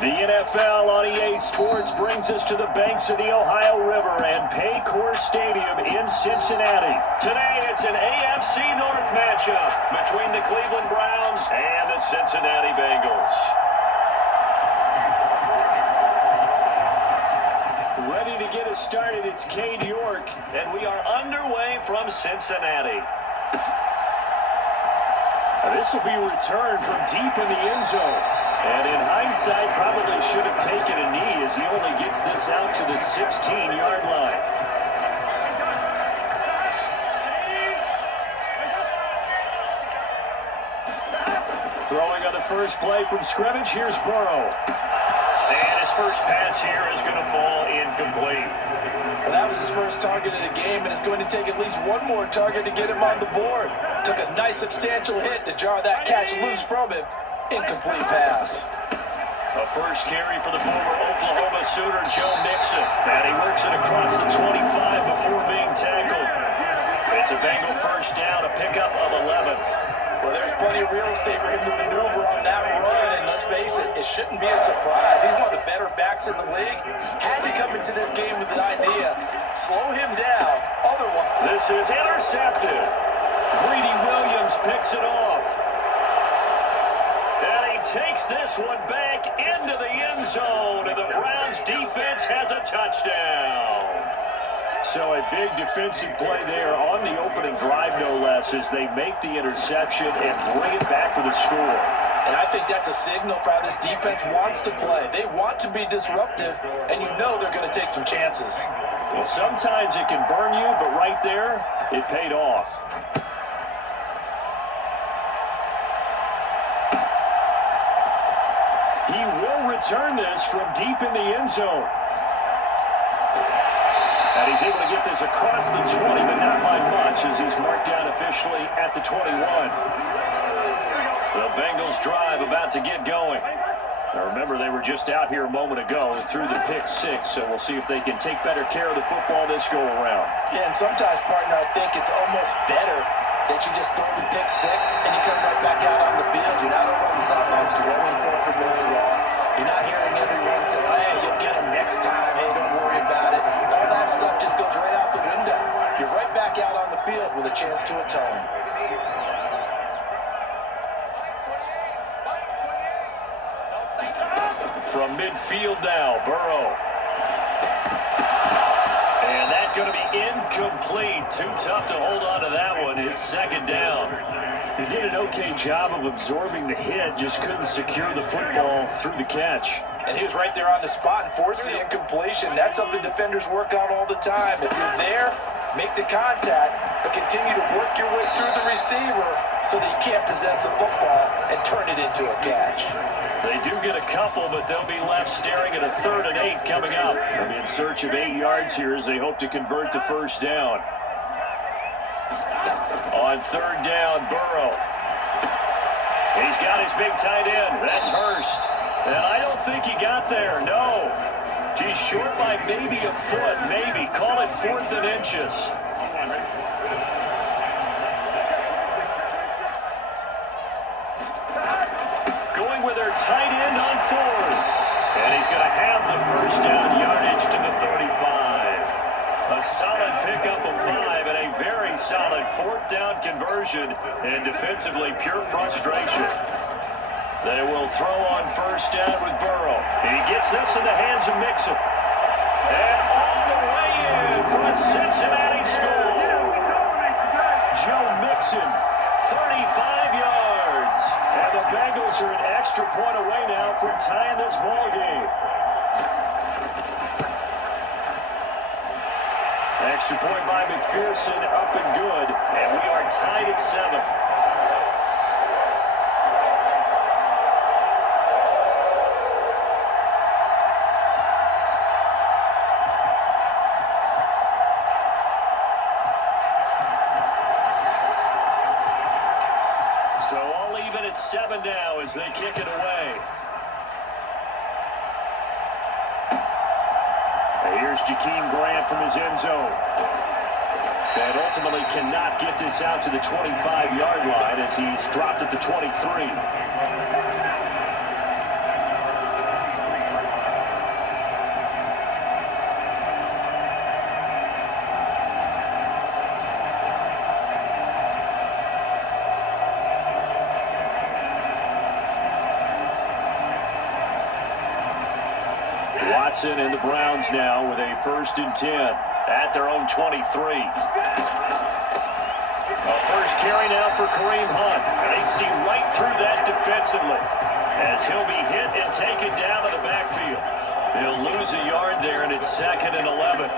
The NFL on EA Sports brings us to the banks of the Ohio River and Paycor Stadium in Cincinnati. Today, it's an AFC North matchup between the Cleveland Browns and the Cincinnati Bengals. Ready to get us started, it's Cade York, and we are underway from Cincinnati. This will be returned from deep in the end zone. And in hindsight, probably should have taken a knee as he only gets this out to the 16-yard line. Throwing on the first play from scrimmage, here's Burrow. And his first pass here is going to fall incomplete. Well, that was his first target of the game, and it's going to take at least one more target to get him on the board. Took a nice substantial hit to jar that catch loose from him. Incomplete pass. A first carry for the former Oklahoma Sooner, Joe Mixon. And he works it across the 25 before being tackled. It's a Bengal first down, a pickup of 11. Well, there's plenty of real estate for him to maneuver on that run, and let's face it, it shouldn't be a surprise. He's one of the better backs in the league. Had to come into this game with the idea, slow him down, otherwise. This is intercepted. Greedy Williams picks it off. And he takes this one back into the end zone, and the Browns defense has a touchdown. So a big defensive play there on the opening drive, no less, as they make the interception and bring it back for the score. And I think that's a signal for how this defense wants to play. They want to be disruptive, and you know they're going to take some chances. Well, sometimes it can burn you, but right there, it paid off. He will return this from deep in the end zone. And he's able to get this across the 20, but not by much, as he's marked down officially at the 21. The Bengals drive about to get going. Now remember, they were just out here a moment ago through the pick six, so we'll see if they can take better care of the football this go-around. Yeah, and sometimes, partner, I think it's almost better that you just throw the pick six and you come right back out on the field. You're not over on the sidelines rolling forward for Billy Law. You're not hearing everyone say, hey, you'll get him next time. Hey, don't worry about it. All that stuff just goes right out the window. You're right back out on the field with a chance to atone. From midfield now, Burrow. And that's going to be incomplete. Too tough to hold on to that one. It's second down. He did an okay job of absorbing the hit, just couldn't secure the football through the catch. And he was right there on the spot and forced the incompletion. That's something defenders work on all the time. If you're there, make the contact, but continue to work your way through the receiver so that you can't possess the football and turn it into a catch. They do get a couple, but they'll be left staring at a 3rd and 8 coming up. They'll be in search of 8 yards here as they hope to convert the first down. On 3rd down, Burrow. He's got his big tight end. That's Hurst. And I don't think he got there, no. He's short by maybe a foot, maybe. Call it 4th and inches. Going with their tight end on 4th. And he's going to have the first down yardage to the 35. A solid pickup of 5 and a very solid 4th down conversion, and defensively pure frustration. They will throw on first down with Burrow. He gets this in the hands of Mixon. And all the way in for a Cincinnati score. Joe Mixon, 35 yards. And the Bengals are an extra point away now from tying this ball game. Extra point by McPherson, up and good. And we are tied at 7. So all even at 7 now as they kick it away. Here's Jakeem Grant from his end zone. And ultimately cannot get this out to the 25-yard line as he's dropped at the 23. Watson and the Browns now with a 1st and 10 at their own 23. A first carry now for Kareem Hunt. And they see right through that defensively as he'll be hit and taken down to the backfield. They'll lose a yard there, and it's 2nd and 11.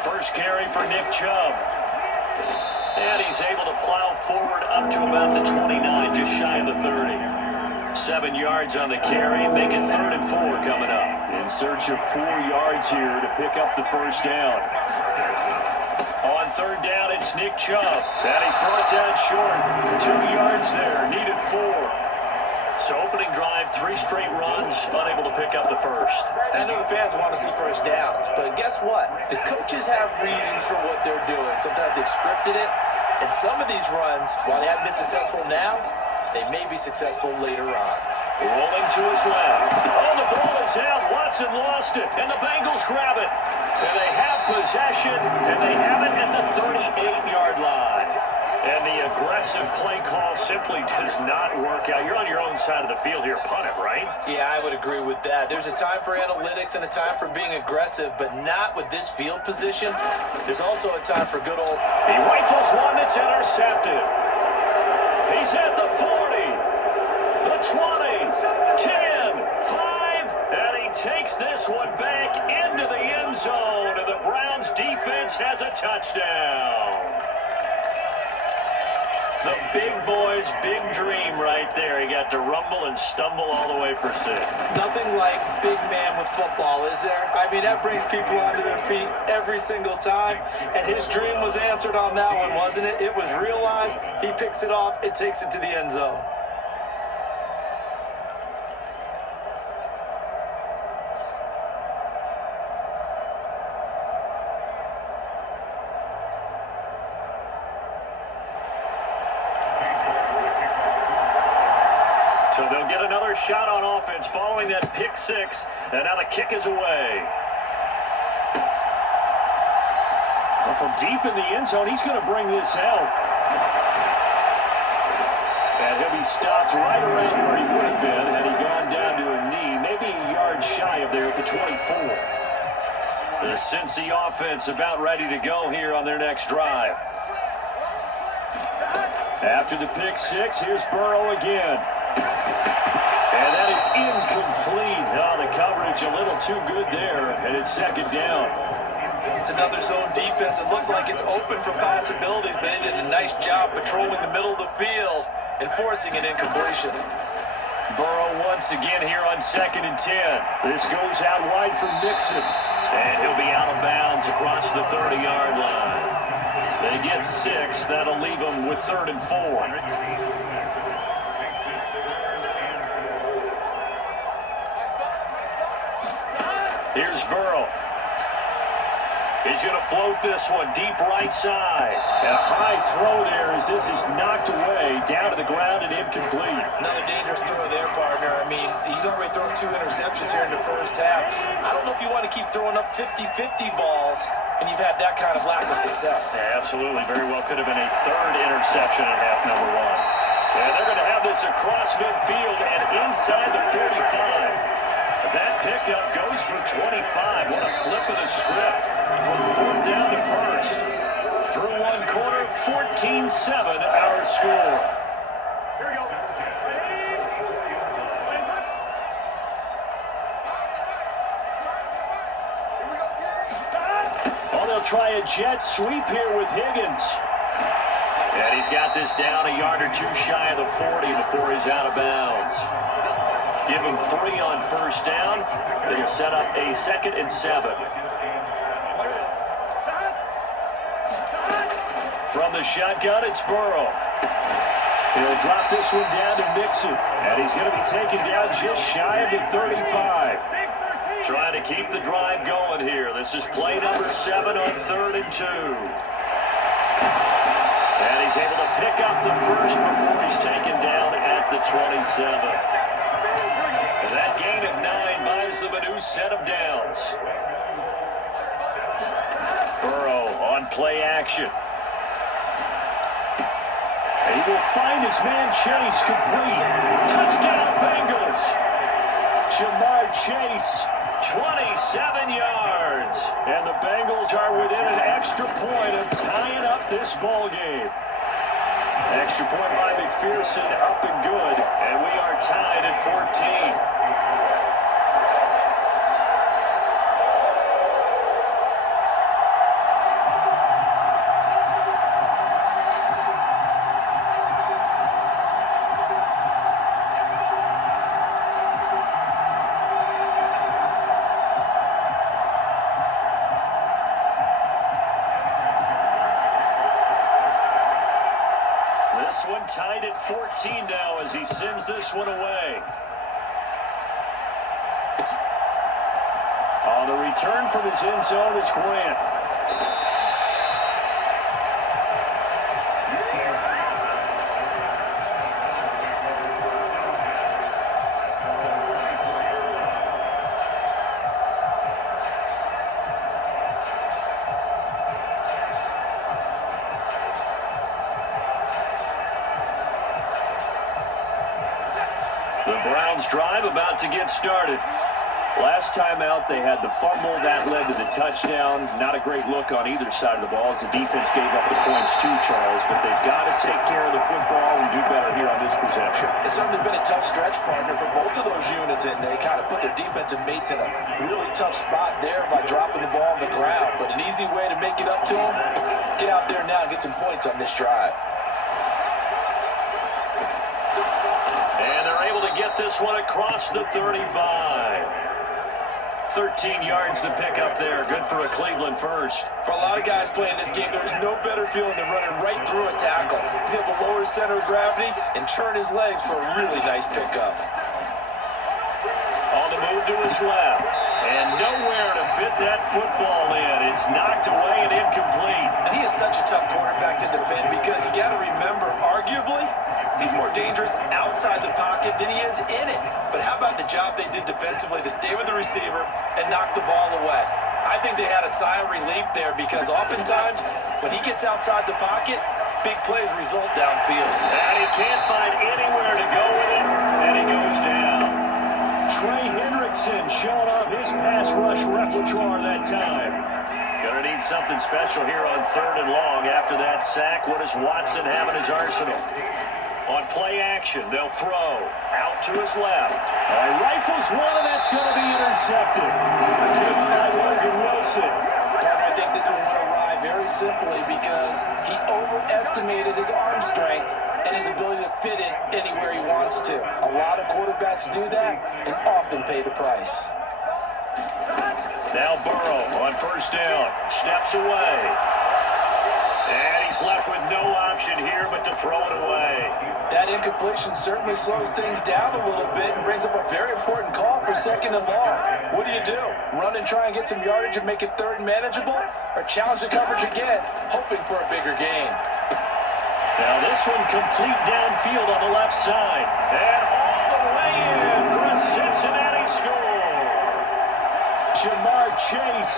First carry for Nick Chubb. And he's able to plow forward up to about the 29, just shy of the 30. 7 yards on the carry, make it 3rd and 4 coming up. In search of 4 yards here to pick up the first down. On 3rd down, it's Nick Chubb. And he's brought down short. 2 yards there, needed 4. So opening drive, 3 straight runs, unable to pick up the first. I know the fans want to see first downs, but guess what? The coaches have reasons for what they're doing. Sometimes they've scripted it, and some of these runs, while they haven't been successful now, they may be successful later on. Rolling to his left. Oh, the ball is out. Watson lost it, and the Bengals grab it. And they have possession, and they have it at the 38-yard line. And the aggressive play call simply does not work out. You're on your own side of the field here. Punt it, right? Yeah, I would agree with that. There's a time for analytics and a time for being aggressive, but not with this field position. There's also a time for good old... He rifles one that's intercepted. He's at the 40, the 20, 10, 5, and he takes this one back into the end zone, and the Browns defense has a touchdown. The big boy's big dream right there. He got to rumble and stumble all the way for 6. Nothing like big man with football, is there? I mean, that brings people onto their feet every single time. And his dream was answered on that one, wasn't it? It was realized. He picks it off. It takes it to the end zone. So they'll get another shot on offense following that pick 6, and now the kick is away. Well, from deep in the end zone, he's going to bring this out. And he'll be stopped right around where he would have been had he gone down to a knee, maybe a yard shy of there at the 24. The Cincy offense about ready to go here on their next drive. After the pick 6, here's Burrow again. And that is incomplete. Oh, the coverage a little too good there, and it's 2nd down. It's another zone defense. It looks like it's open for possibilities, but they did a nice job patrolling the middle of the field and forcing an incompletion. Burrow once again here on 2nd and 10. This goes out wide for Mixon, and he'll be out of bounds across the 30-yard line. They get 6. That'll leave them with 3rd and 4. Here's Burrow. He's going to float this one deep right side. And a high throw there as this is knocked away down to the ground and incomplete. Another dangerous throw there, partner. I mean, he's already thrown 2 interceptions here in the first half. I don't know if you want to keep throwing up 50-50 balls and you've had that kind of lack of success. Yeah, absolutely. Very well could have been a 3rd interception in half number 1. And they're going to have this across midfield and inside the 45. That pickup goes for 25. What a flip of the script from 4th down to 1st. Through one quarter, 14-7 our score. Here we go. Oh, they'll try a jet sweep here with Higgins. And he's got this down a yard or 2 shy of the 40 before he's out of bounds. Give him 3 on 1st down. It'll set up a 2nd and 7. From the shotgun, it's Burrow. He'll drop this one down to Mixon. And he's going to be taken down just shy of the 35. Trying to keep the drive going here. This is play number 7 on 3rd and 2. And he's able to pick up the first before he's taken down at the 27. That gain of 9 buys them a new set of downs. Burrow on play action. He will find his man Chase complete. Touchdown, Bengals. Jamar Chase, 27 yards. And the Bengals are within an extra point of tying up this ball game. Extra point by McPherson, up and good. And we are tied at 14. This one tied at 14 now as he sends this one away. On the return from his end zone is Grant. The Browns drive about to get started. Last time out, they had the fumble. That led to the touchdown. Not a great look on either side of the ball as the defense gave up the points too, Charles. But they've got to take care of the football and do better here on this possession. It's certainly been a tough stretch, partner, for both of those units, and they kind of put their defensive mates in a really tough spot there by dropping the ball on the ground. But an easy way to make it up to them, get out there now and get some points on this drive. And they're able to get this one across the 35. 13 yards to pick up there. Good for a Cleveland first. For a lot of guys playing this game, there's no better feeling than running right through a tackle. He's able to lower his center of gravity and turn his legs for a really nice pickup. On the move to his left. And nowhere to fit that football in. It's knocked away and incomplete. And he is such a tough quarterback to defend because you got to remember, arguably, he's more dangerous outside the pocket than he is in it. But how about the job they did defensively to stay with the receiver and knock the ball away? I think they had a sigh of relief there because oftentimes when he gets outside the pocket, big plays result downfield. And he can't find anywhere to go with it, and he goes down. Trey Hendrickson showing off his pass rush repertoire that time. Gonna need something special here on 3rd and long after that sack. What does Watson have in his arsenal? On play action, they'll throw out to his left. Rifles one, and that's going to be intercepted. Picked by Logan Wilson. I think this one went awry very simply because he overestimated his arm strength and his ability to fit it anywhere he wants to. A lot of quarterbacks do that and often pay the price. Now Burrow on 1st down. Steps away. And he's left with no option here but to throw it away. That incompletion certainly slows things down a little bit and brings up a very important call for 2nd and long. What do? Run and try and get some yardage and make it 3rd and manageable? Or challenge the coverage again, hoping for a bigger gain? Now this one complete downfield on the left side. And all the way in for a Cincinnati score. Jamar Chase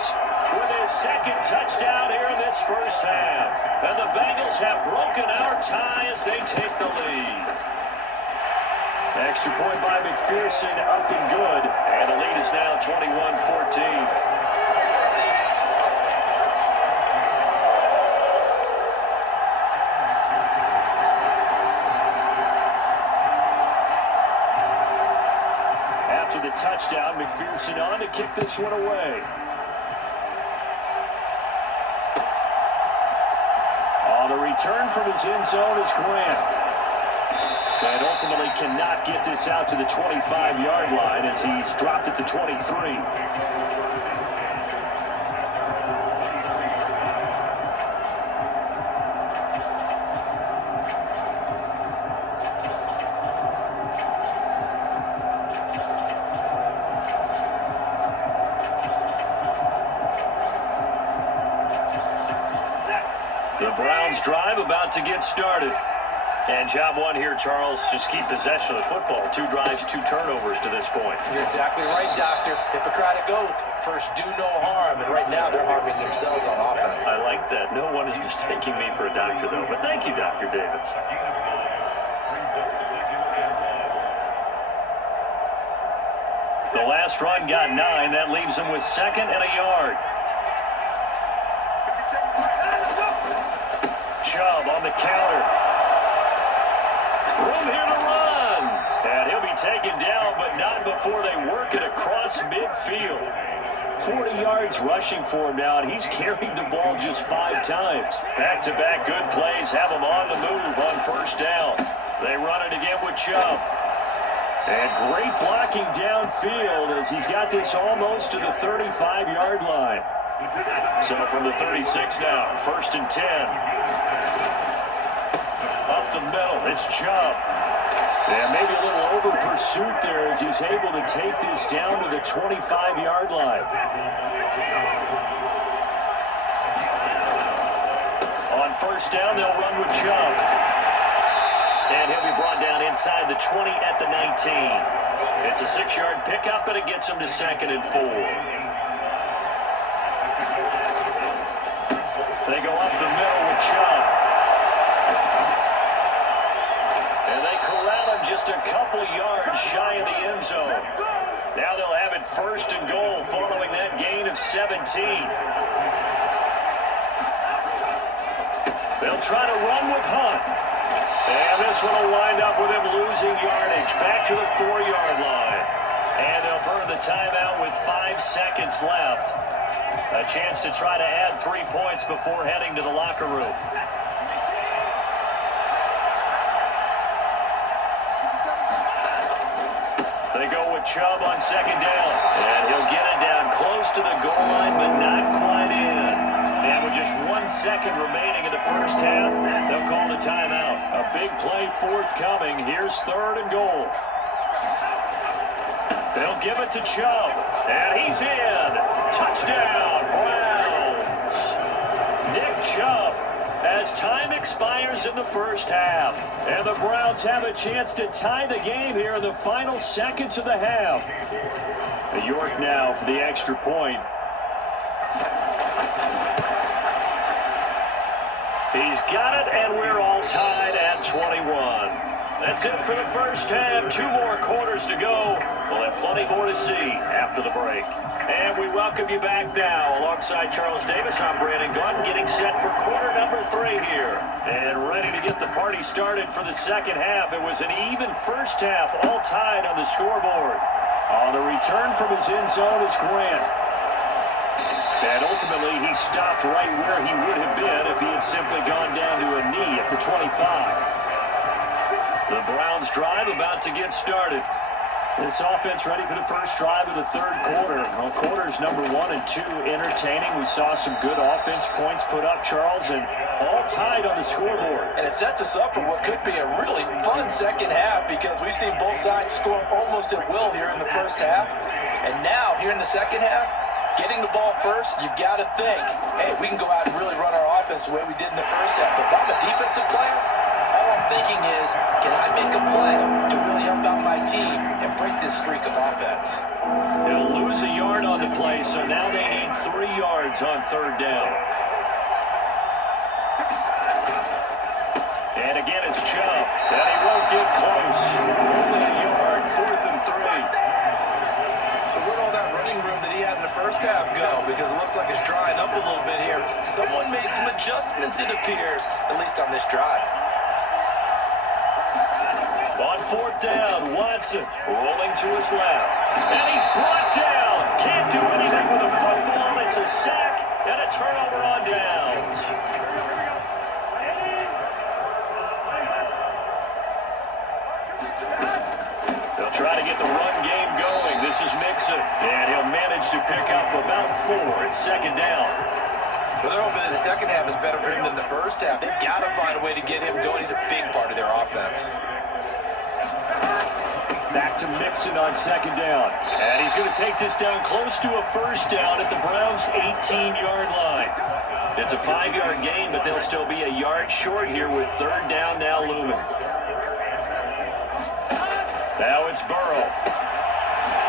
with his 2nd touchdown here in this first half. And the Bengals have broken our tie as they take the lead. Extra point by McPherson, up and good. And the lead is now 21-14. After the touchdown, McPherson on to kick this one away. On the return from his end zone is Grant. And ultimately cannot get this out to the 25-yard line as he's dropped at the 23. The Browns drive about to get started. And job one here, Charles, just keep possession of the football. 2 drives, 2 turnovers to this point. You're exactly right, Doctor. Hippocratic oath. First, do no harm. And right now, they're harming themselves on offense. I like that. No one is mistaking me for a doctor, though. But thank you, Dr. Davis. The last run got 9. That leaves them with 2nd and a yard. Chubb on the counter. Room here to run. And he'll be taken down, but not before they work it across midfield. 40 yards rushing for him now, and he's carried the ball just 5 times. Back-to-back good plays have him on the move on first down. They run it again with Chubb. And great blocking downfield as he's got this almost to the 35-yard line. So from the 36 now, 1st and 10. Up the middle, it's Chubb. And maybe a little over pursuit there as he's able to take this down to the 25-yard line. On first down, they'll run with Chubb. And he'll be brought down inside the 20 at the 19. It's a 6-yard pickup, and it gets him to 2nd and 4. They go up the middle with Chubb. And they corral him just a couple yards shy of the end zone. Now they'll have it 1st and goal following that gain of 17. They'll try to run with Hunt. And this one will wind up with him losing yardage back to the 4-yard line. And they'll burn the timeout with 5 seconds left. A chance to try to add 3 points before heading to the locker room. They go with Chubb on 2nd down. And he'll get it down close to the goal line, but not quite in. And with just 1 second remaining in the first half, they'll call the timeout. A big play forthcoming. Here's 3rd and goal. They'll give it to Chubb. And he's in. Touchdown, Browns. Nick Chubb as time expires in the first half. And the Browns have a chance to tie the game here in the final seconds of the half. York now for the extra point. He's got it, and we're all tied at 21. That's it for the first half. 2 more quarters to go. We'll have plenty more to see after the break. And we welcome you back now. Alongside Charles Davis, I'm Brandon Glenn, getting set for quarter number 3 here. And ready to get the party started for the second half. It was an even first half, all tied on the scoreboard. On the return from his end zone is Grant. And ultimately, he stopped right where he would have been if he had simply gone down to a knee at the 25. The Browns drive about to get started. This offense ready for the first drive of the 3rd quarter. Well, quarters number 1 and 2 entertaining. We saw some good offense points put up, Charles, and all tied on the scoreboard. And it sets us up for what could be a really fun second half because we've seen both sides score almost at will here in the first half. And now, here in the second half, getting the ball first, you've got to think, hey, we can go out and really run our offense the way we did in the first half. If I'm a defensive player, all I'm thinking is, can I make a play to really help out my team and break this streak of offense? They'll lose a yard on the play, so now they need 3 yards on 3rd down. And again, it's Chubb. And he won't get close. Only a yard, 4th and 3. So where'd all that running room that he had in the first half go? Because it looks like it's drying up a little bit here. Someone made some adjustments, it appears, at least on this drive. On 4th down, Watson rolling to his left. And he's brought down. Can't do anything with a football. It's a sack and a turnover on downs. They'll try to get the run game going. This is Mixon. And he'll manage to pick up about 4. It's 2nd down. Well, they're hoping that the second half is better for him than the first half. They've got to find a way to get him going. He's a big part of their offense. Back to Mixon on 2nd down. And he's going to take this down close to a first down at the Browns' 18-yard line. It's a 5-yard gain, but they'll still be a yard short here with 3rd down now looming. Now it's Burrow.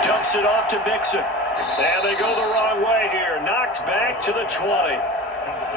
Dumps it off to Mixon. And they go the wrong way here. Knocked back to the 20.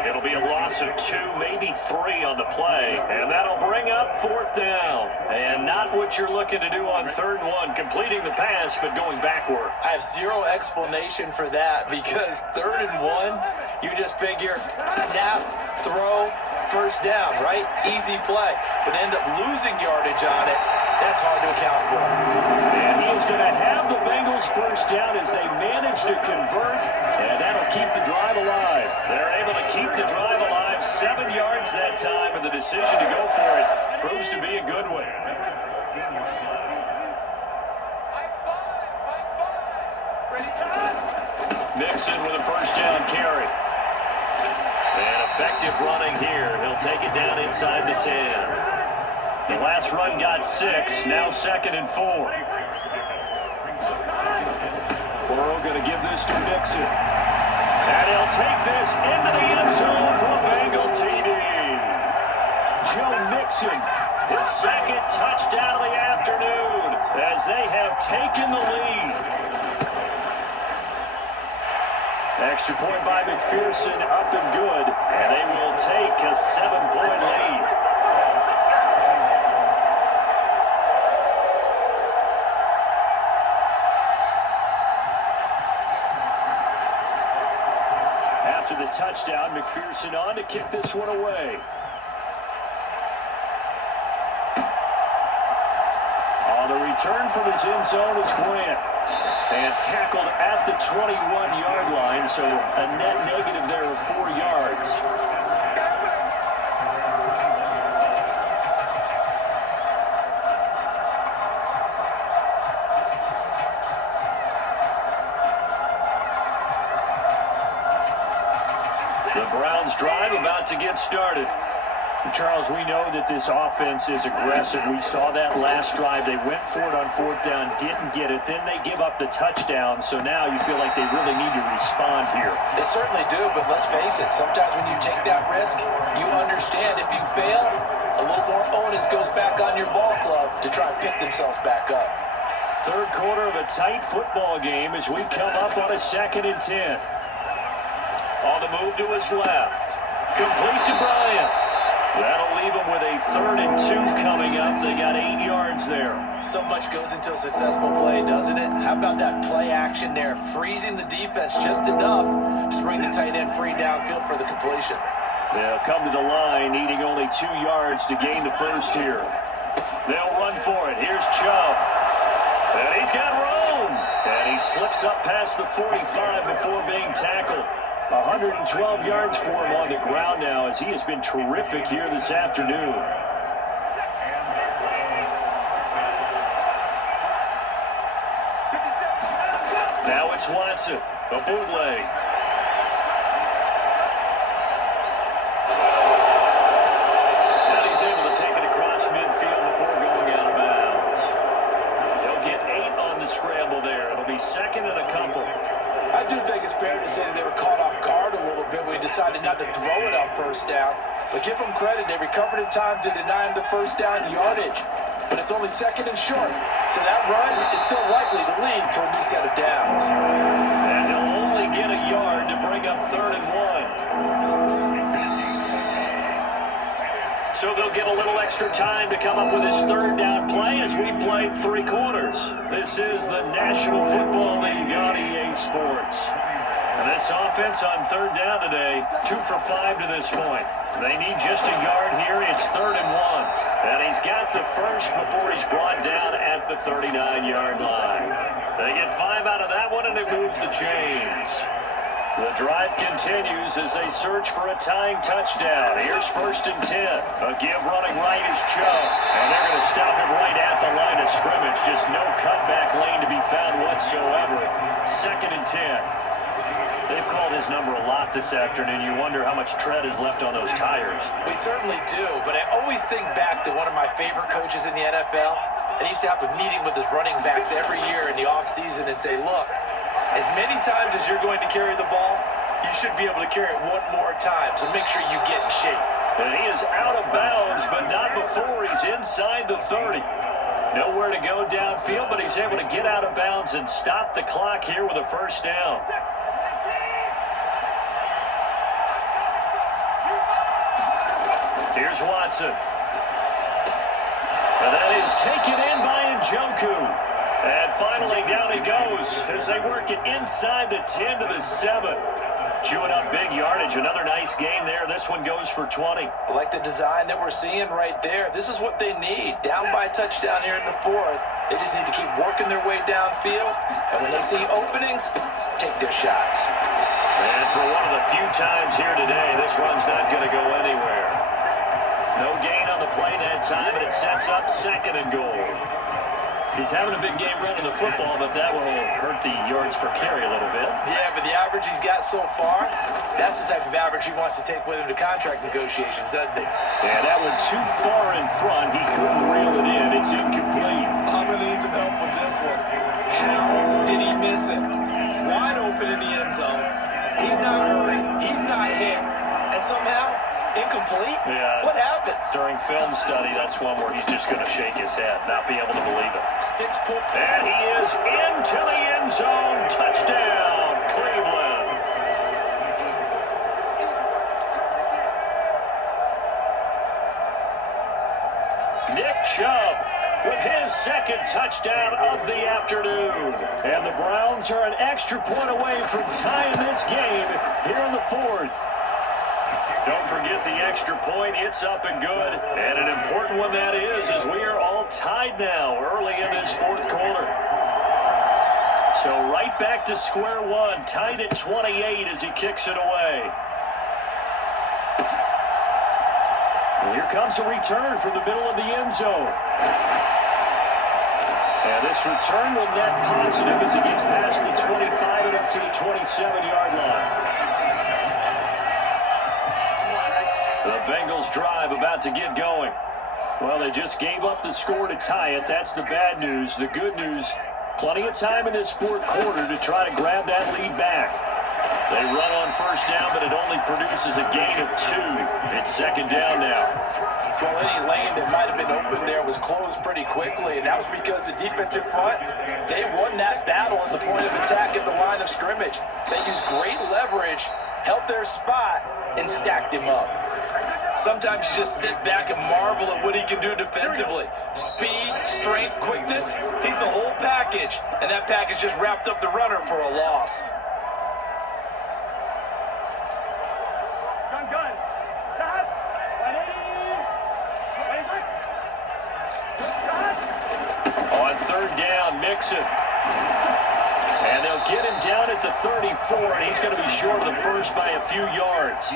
It'll be a loss of 2, maybe 3 on the play. And that'll bring up 4th down. And not what you're looking to do on 3rd and 1. Completing the pass, but going backward. I have zero explanation for that because 3rd and 1, you just figure snap, throw, 1st down, right? Easy play. But end up losing yardage on it. That's hard to account for. And he is going to have the Bengals 1st down as they manage to convert, and that'll keep the drive alive. They're able to keep the drive alive, 7 yards that time, and the decision to go for it proves to be a good one. Mixon with a 1st down carry. And effective running here. He'll take it down inside the 10. The last run got 6, now 2nd and 4. Burrow going to give this to Mixon. And he'll take this into the end zone for a Bengal TD. Joe Mixon, his 2nd touchdown of the afternoon as they have taken the lead. Extra point by McPherson, up and good, and they will take a 7-point lead. After the touchdown, McPherson on to kick this one away. On the return from his end zone is Grant. And tackled at the 21-yard line, so a net negative there of 4 yards. The Browns drive about to get started. Charles, we know that this offense is aggressive. We saw that last drive. They went for it on 4th down, didn't get it. Then they give up the touchdown. So now you feel like they really need to respond here. They certainly do, but let's face it. Sometimes when you take that risk, you understand if you fail, a little more onus goes back on your ball club to try and pick themselves back up. 3rd quarter of a tight football game as we come up on a 2nd and 10. On the move to his left. Complete to Bryant. That'll leave them with a 3rd and 2 coming up. They got 8 yards there. So much goes into a successful play, doesn't it? How about that play action there? Freezing the defense just enough to bring the tight end free downfield for the completion. They'll come to the line, needing only 2 yards to gain the 1st here. They'll run for it. Here's Chubb. And he's got room. And he slips up past the 45 before being tackled. 112 yards for him on the ground now as he has been terrific here this afternoon. Now it's Watson, a bootleg. And he's able to take it across midfield before going out of bounds. He'll get 8 on the scramble there. It'll be 2nd and a couple. I do think it's fair to say that they were caught off guard a little bit when we decided not to throw it on 1st down. But give them credit, they recovered in time to deny him the 1st down yardage. But it's only 2nd and short, so that run is still likely to lead to a new set of downs. And he'll only get a yard to bring up 3rd and 1. So they'll get a little extra time to come up with his 3rd down play as we played 3 quarters. This is the National Football League on EA Sports. And this offense on 3rd down today, 2 for 5 to this point. They need just a yard here. It's 3rd and 1. And he's got the 1st before he's brought down at the 39-yard line. They get 5 out of that one, and it moves the chains. The drive continues as they search for a tying touchdown. Here's 1st and 10. A give running right is Chubb. And they're going to stop him right at the line of scrimmage. Just no cutback lane to be found whatsoever. 2nd and 10. They've called his number a lot this afternoon. You wonder how much tread is left on those tires. We certainly do, but I always think back to one of my favorite coaches in the NFL. And he used to have a meeting with his running backs every year in the offseason and say, look, as many times as you're going to carry the ball, you should be able to carry it 1 more time, so make sure you get in shape. And he is out of bounds, but not before he's inside the 30. Nowhere to go downfield, but he's able to get out of bounds and stop the clock here with a first down. Here's Watson. And that is taken in by Njoku. And finally down he goes as they work it inside the 10 to the 7. Chewing up big yardage. Another nice gain there. This one goes for 20. I like the design that we're seeing right there. This is what they need. Down by a touchdown here in the 4th. They just need to keep working their way downfield. And when they see openings, take their shots. And for one of the few times here today, this run's not going to go anywhere. No gain on the play that time, and it sets up 2nd and goal. He's having a big game running the football, but that one will hurt the yards per carry a little bit. Yeah, but the average he's got so far, that's the type of average he wants to take with him to contract negotiations, doesn't he? Yeah, that one too far in front. He couldn't reel it in. It's incomplete. I'm going to need some help with this one. How did he miss it? Wide open in the end zone. He's not hurried. He's not hit. And somehow, incomplete? Yeah. What happened? During film study, that's one where he's just going to shake his head, not be able to believe it. 6 point. And he is into the end zone. Touchdown, Cleveland. Nick Chubb with his 2nd touchdown of the afternoon. And the Browns are an extra point away from tying this game here in the 4th. Don't forget the extra point. It's up and good. And an important one that is, as we are all tied now early in this 4th quarter. So right back to square one, tied at 28 as he kicks it away. And here comes a return from the middle of the end zone. And this return will net positive as he gets past the 25 and up to the 27-yard line. The Bengals drive about to get going. Well, they just gave up the score to tie it. That's the bad news. The good news, plenty of time in this 4th quarter to try to grab that lead back. They run on first down, but it only produces a gain of 2. It's 2nd down now. Well, any lane that might have been open there was closed pretty quickly, and that was because the defensive front, they won that battle at the point of attack at the line of scrimmage. They used great leverage, held their spot, and stacked him up. Sometimes you just sit back and marvel at what he can do defensively. Speed, strength, quickness, he's the whole package. And that package just wrapped up the runner for a loss. On 3rd down, Mixon. And they'll get him down at the 34, and he's going to be short of the first by a few yards.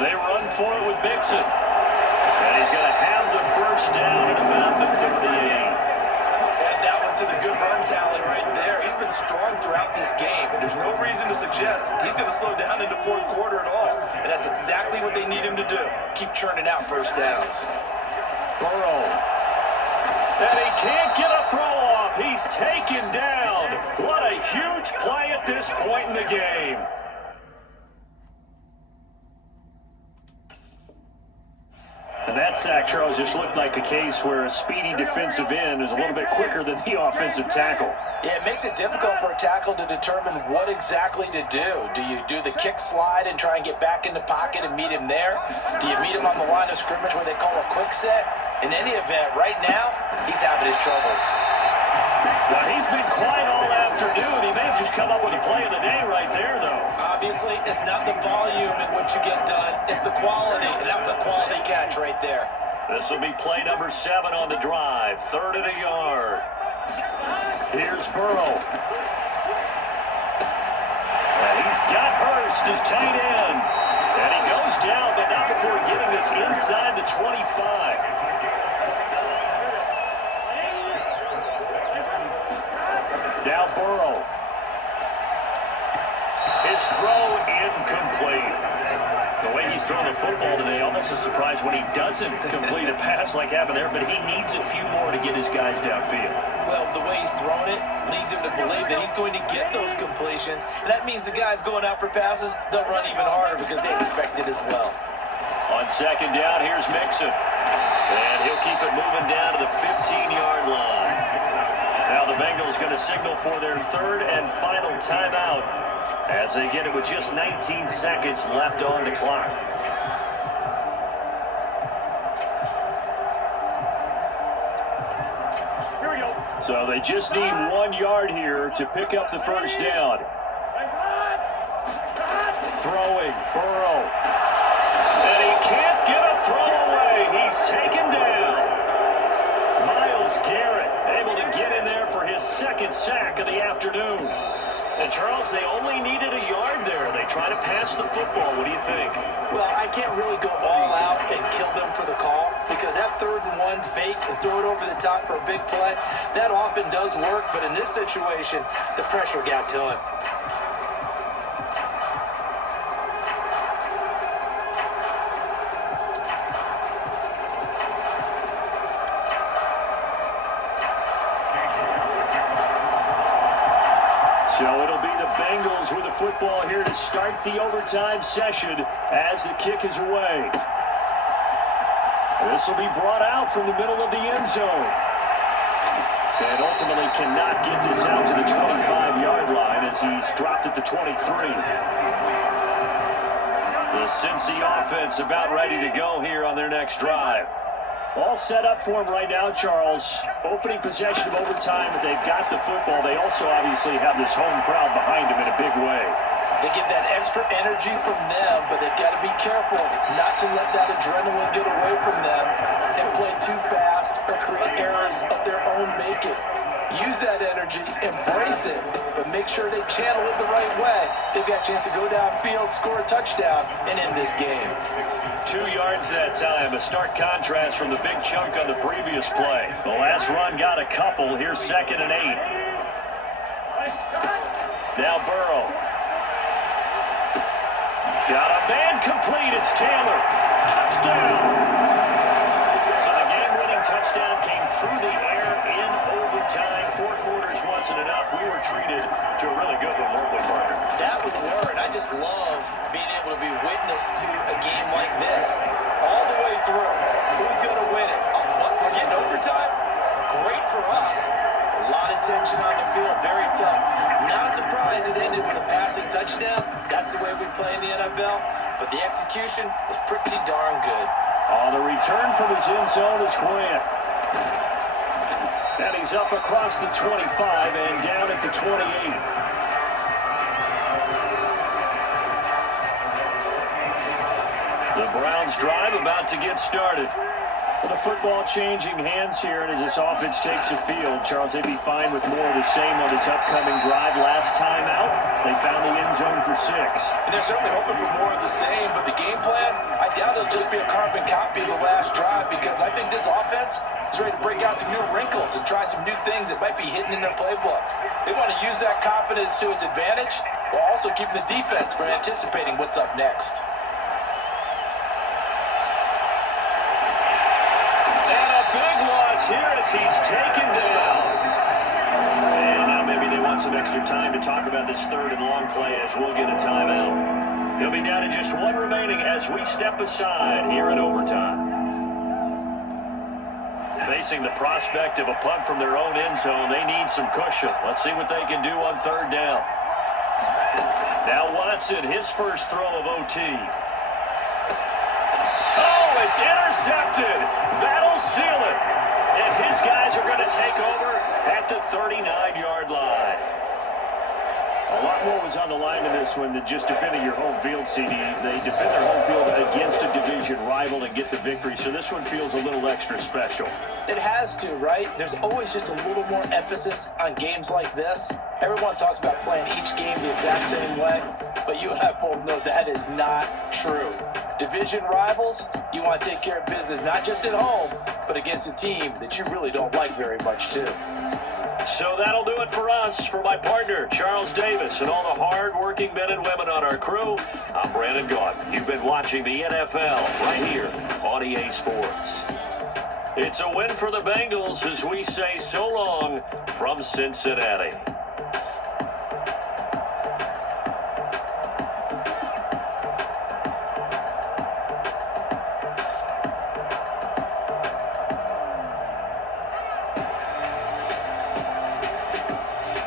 They run for it with Mixon. And he's going to have the first down at about the 38. Add that one to the good run tally right there. He's been strong throughout this game, and there's no reason to suggest he's going to slow down in the 4th quarter at all. And that's exactly what they need him to do. Keep churning out first downs. Burrow. And he can't get a throw off. He's taken down. What a huge play at this point in the game. And that sack, Charles, just looked like a case where a speedy defensive end is a little bit quicker than the offensive tackle. Yeah, it makes it difficult for a tackle to determine what exactly to do. Do you do the kick slide and try and get back in the pocket and meet him there? Do you meet him on the line of scrimmage where they call a quick set? In any event, right now, he's having his troubles. Now, he's been quiet all afternoon. He may have just come up with a play of the day right there, though. Obviously, it's not the volume in what you get done. It's the quality, and that was a quality catch right there. This will be play number 7 on the drive. 3rd and a yard. Here's Burrow. And he's got Hurst as tight end. And he goes down, but not before getting this inside the 25. Now Burrow. His throw incomplete. The way he's thrown the football today, almost a surprise when he doesn't complete a pass like happened there, but he needs a few more to get his guys downfield. Well, the way he's thrown it leads him to believe that he's going to get those completions. And that means the guys going out for passes, they'll run even harder because they expect it as well. On second down. Here's Mixon. And he'll keep it moving down to the 15-yard line. Now the Bengals going to signal for their third and final timeout as they get it with just 19 seconds left on the clock. So they just need 1 yard here to pick up the first down. Throwing, Burrow. And he can't get a throw away. He's taken down. Myles Garrett able to get in there for his second sack of the afternoon. And Charles, they only needed a yard there. They try to pass the football. What do you think? Well, I can't really go all out and kill them for the call because that 3rd and 1 fake and throw it over the top for a big play, that often does work. But in this situation, the pressure got to him. So it'll be the Bengals with the football here to start the overtime session as the kick is away. This will be brought out from the middle of the end zone. And ultimately cannot get this out to the 25-yard line as he's dropped at the 23. The Cincy offense about ready to go here on their next drive. All set up for him right now, Charles. Opening possession of overtime, but they've got the football. They also obviously have this home crowd behind them in a big way. They get that extra energy from them, but they've got to be careful not to let that adrenaline get away from them and play too fast or create errors of their own making. Use that energy, embrace it, but make sure they channel it the right way. They've got a chance to go downfield, score a touchdown, and end this game. 2 yards that time, a stark contrast from the big chunk on the previous play. The last run got a couple. Here's 2nd and 8. Now Burrow. Got a man complete. It's Taylor. Touchdown. So the game-winning touchdown came through the air in overtime. 4 quarters wasn't enough. We were treated to a really good one, weren't we, Parker? That we were, and I just love being able to be witness to a game like this all the way through. Who's going to win it? Oh, what? We're getting overtime? Great for us. A lot of tension on the field, very tough. Not surprised it ended with a passing touchdown. That's the way we play in the NFL. But the execution was pretty darn good. On the return from his end zone is Grant. And he's up across the 25 and down at the 28. The Browns drive about to get started. Well, the football changing hands here, and as this offense takes the field, Charles, they'd be fine with more of the same on this upcoming drive. Last time out, they found the end zone for 6. And they're certainly hoping for more of the same, but the game plan, I doubt it'll just be a carbon copy of the last drive because I think this offense is ready to break out some new wrinkles and try some new things that might be hidden in their playbook. They want to use that confidence to its advantage while also keeping the defense from anticipating what's up next. Here as he's taken down. And now maybe they want some extra time to talk about this 3rd and long play as we'll get a timeout. They'll be down to just 1 remaining as we step aside here in overtime. Facing the prospect of a punt from their own end zone, they need some cushion. Let's see what they can do on 3rd down. Now Watson, his first throw of OT. Oh, it's intercepted. That'll seal it. And his guys are going to take over at the 39-yard line. A lot more was on the line in this one than just defending your home field, CD. They defend their home field against a division rival and get the victory, so this one feels a little extra special. It has to, right? There's always just a little more emphasis on games like this. Everyone talks about playing each game the exact same way, but you and I both know that is not true. Division rivals, you want to take care of business not just at home, but against a team that you really don't like very much, too. So that'll do it for us. For my partner, Charles Davis, and all the hard-working men and women on our crew, I'm Brandon Gaunt. You've been watching the NFL right here on EA Sports. It's a win for the Bengals as we say so long from Cincinnati.